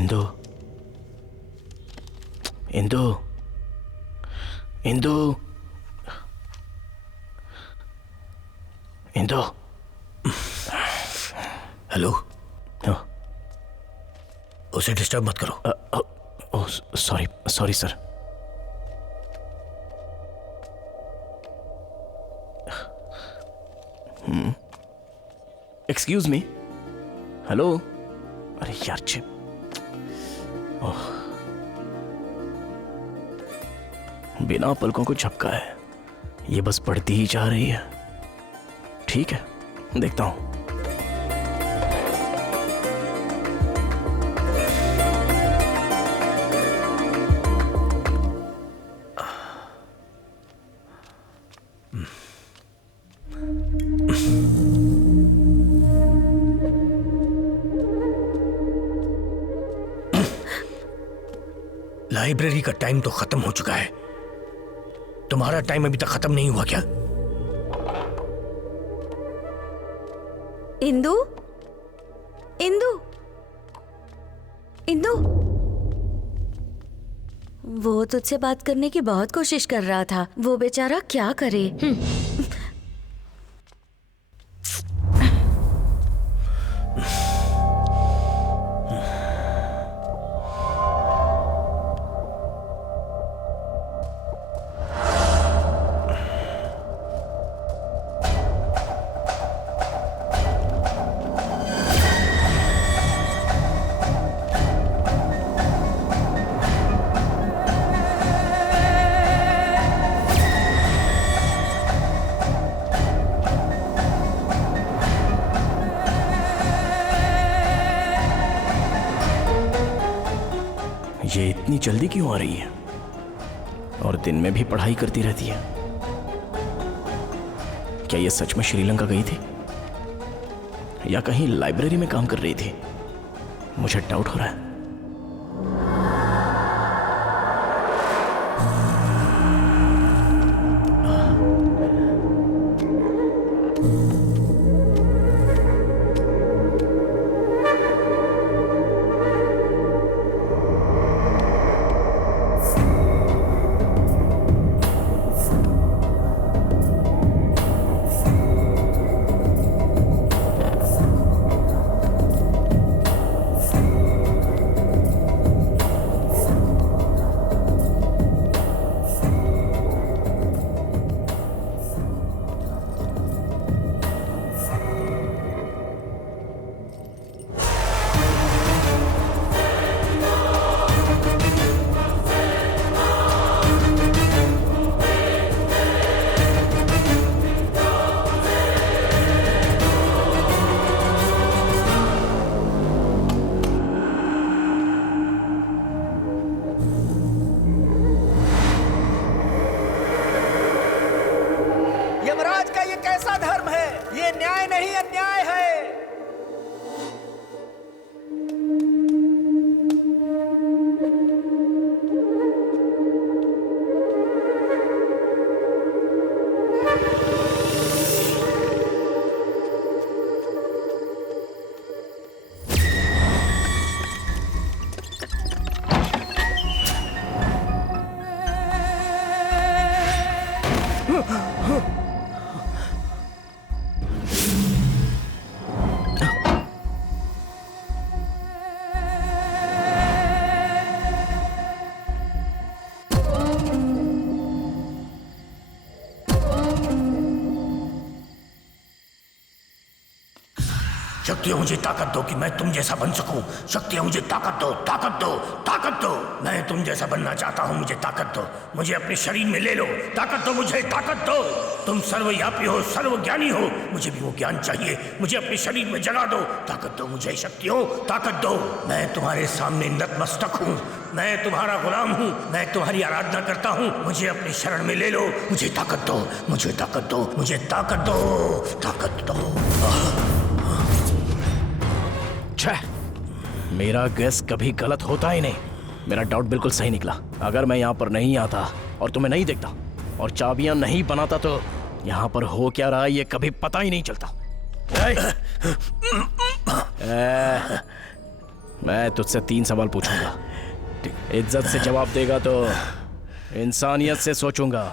Indu, Indu, Indu, Indu. Hello. हाँ। उसे disturb मत करो। Oh sorry sorry sir. Excuse me. Hello. अरे यार चिप। ओह, बिना पलकों को झपका है, ये बस बढ़ती ही जा रही है। ठीक है, देखता हूं। लाइब्रेरी का टाइम तो खत्म हो चुका है, तुम्हारा टाइम अभी तक खत्म नहीं हुआ क्या? इंदु, इंदु, इंदु, वो तुझसे बात करने की बहुत कोशिश कर रहा था, वो बेचारा क्या करे। ये इतनी जल्दी क्यों आ रही है? और दिन में भी पढ़ाई करती रहती है। क्या ये सच में श्रीलंका गई थी या कहीं लाइब्रेरी में काम कर रही थी? मुझे डाउट हो रहा है। यमराज का ये कैसा धर्म है? ये न्याय नहीं अन्याय है। शक्तियां मुझे ताकत दो कि मैं तुम जैसा बन सकूं। शक्तियां मुझे ताकत दो, ताकत दो, ताकत दो। मैं तुम जैसा बनना चाहता हूं, मुझे ताकत दो। मुझे अपने शरीर में ले लो, ताकत दो मुझे, ताकत दो। तुम सर्वव्यापी हो, सर्वज्ञानी हो, मुझे भी वो ज्ञान चाहिए। मुझे अपने शरीर में जगा दो, ताकत दो मुझे। शक्तियों ताकत दो। मैं तुम्हारे सामने नतमस्तक हूँ, मैं तुम्हारा गुलाम हूँ, मैं तुम्हारी आराधना करता हूँ। मुझे अपनी शरण में ले लो, मुझे ताकत दो, मुझे ताकत दो, मुझे ताकत दो, ताकत दो। मेरा गैस कभी गलत होता ही नहीं। मेरा डाउट बिल्कुल सही निकला। अगर मैं यहाँ पर नहीं आता और तुम्हें नहीं देखता और चाबियां नहीं बनाता तो यहाँ पर हो क्या रहा है ये कभी पता ही नहीं चलता। मैं तुझसे 3 सवाल पूछूंगा। इज्जत से जवाब देगा तो इंसानियत से सोचूंगा,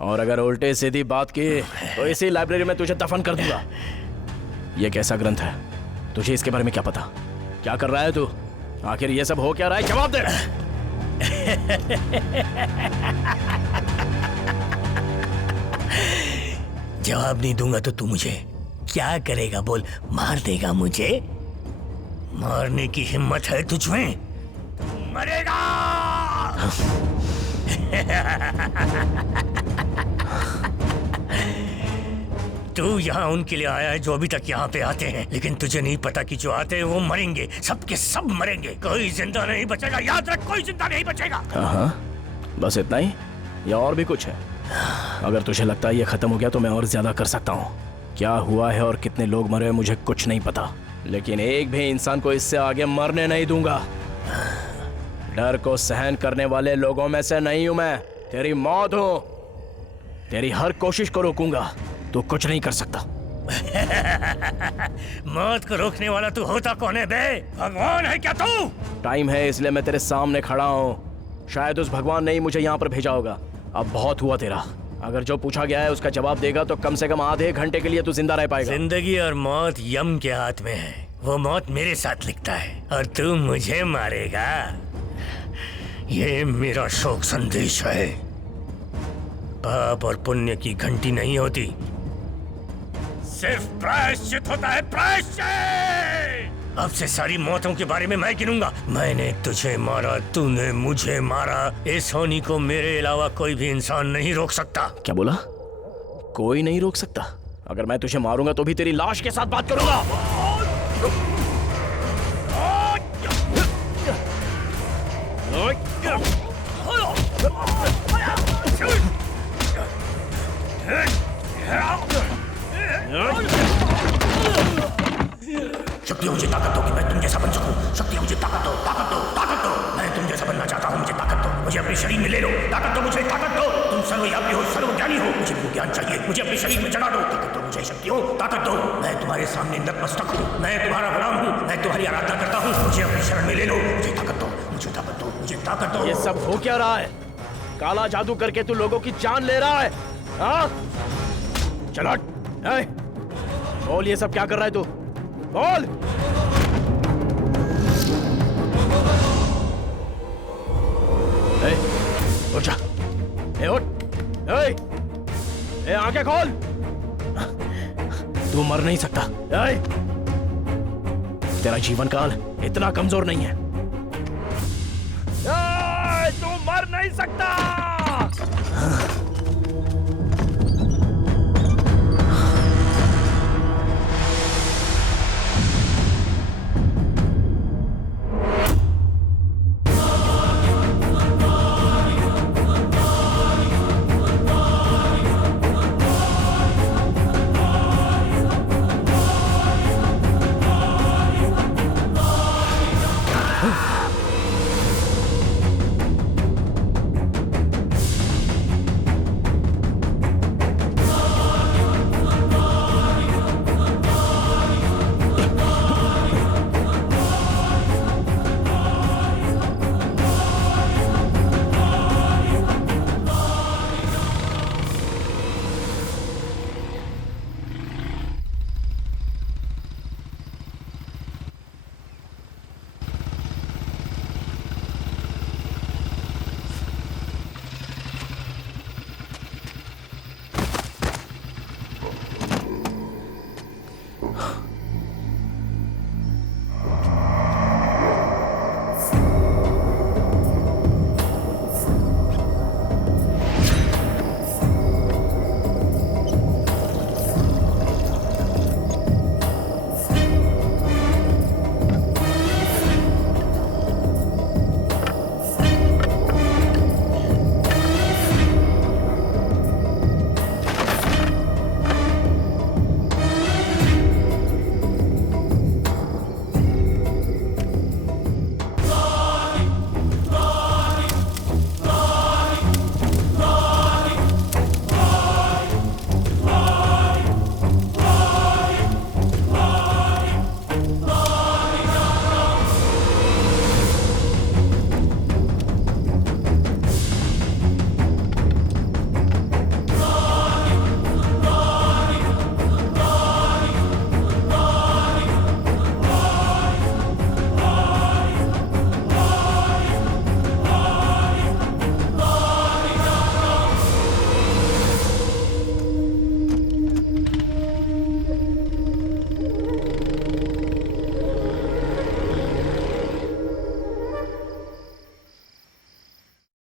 और अगर उल्टे सीधी बात की तो इसी लाइब्रेरी में तुझे दफन कर दूंगा। ये कैसा ग्रंथ है? तुझे इसके बारे में क्या पता? क्या कर रहा है तू? आखिर ये सब हो क्या रहा है? जवाब दे। जवाब नहीं दूंगा तो तू मुझे क्या करेगा? बोल, मार देगा मुझे? मारने की हिम्मत है तुझ में? मरेगा। तू यहाँ उनके लिए आया है जो अभी तक यहाँ पे आते हैं, लेकिन तुझे नहीं पता कि जो आते हैं वो मरेंगे, सबके सब मरेंगे, कोई जिंदा नहीं बचेगा। याद रख, कोई जिंदा नहीं बचेगा। हाँ, बस इतना ही या और भी कुछ है? अगर तुझे लगता है ये खत्म हो गया तो मैं और ज्यादा कर सकता हूँ। क्या हुआ है और कितने लोग मरे मुझे कुछ नहीं पता, लेकिन एक भी इंसान को इससे आगे मरने नहीं दूंगा। डर को सहन करने वाले लोगों में से नहीं हूं मैं। तेरी मौत हूं। तेरी हर कोशिश को रोकूंगा, तू कुछ नहीं कर सकता। मौत को रोकने वाला तू होता कौन है बे? भगवान है क्या तू? टाइम है इसलिए मैं तेरे सामने खड़ा हूँ। शायद उस भगवान ने ही मुझे यहाँ पर भेजा होगा। अब बहुत हुआ तेरा। अगर जो पूछा गया है उसका जवाब देगा तो कम से कम आधे घंटे के लिए तू जिंदा रह पाएगा। जिंदगी और मौत यम के हाथ में है। वो मौत मेरे साथ लिखता है और तू मुझे मारेगा। ये मेरा शोक संदेश है। पाप और पुण्य की घंटी नहीं होती, सिर्फ प्रायश्चित होता है, प्रायश्चित। अब से सारी मौतों के बारे में मैं गिनूंगा। मैंने तुझे मारा, तूने मुझे मारा। इस होनी को मेरे अलावा कोई भी इंसान नहीं रोक सकता। क्या बोला? कोई नहीं रोक सकता? अगर मैं तुझे मारूंगा तो भी तेरी लाश के साथ बात करूंगा। शक्ति मुझे ताकत दो कि मैं तुम जैसा बन सकूं। शक्ति मुझे ताकत दो, ताकत दो, ताकत दो। मैं तुम जैसा बनना चाहता हूं, मुझे ताकत दो। मुझे अपने शरीर में ले लो, ताकत दो मुझे, ताकत दो। तुम सर्वव्यापी हो, सर्वज्ञानी हो, मुझे वो ज्ञान चाहिए। मुझे अपने शरीर में चढ़ा दो, ताकत दो मुझे, शक्ति हो, ताकत दो। मैं तुम्हारे सामने नतमस्तक हूँ, मैं तुम्हारा गुलाम हूँ, मैं तुम्हारी आराधना करता हूँ। मुझे अपनी शरण में ले लो, मुझे ताकत दो, मुझे ताकत दो, मुझे ताकत दो। ये सब हो क्या रहा है? काला जादू करके तू लोगों की जान ले रहा है? हाँ? चलो बोल, ये सब क्या कर रहा है तू? बोल। उठ जा, उठ, आंखें खोल। तू मर नहीं सकता। तेरा जीवन काल इतना कमजोर नहीं है। तू मर नहीं सकता।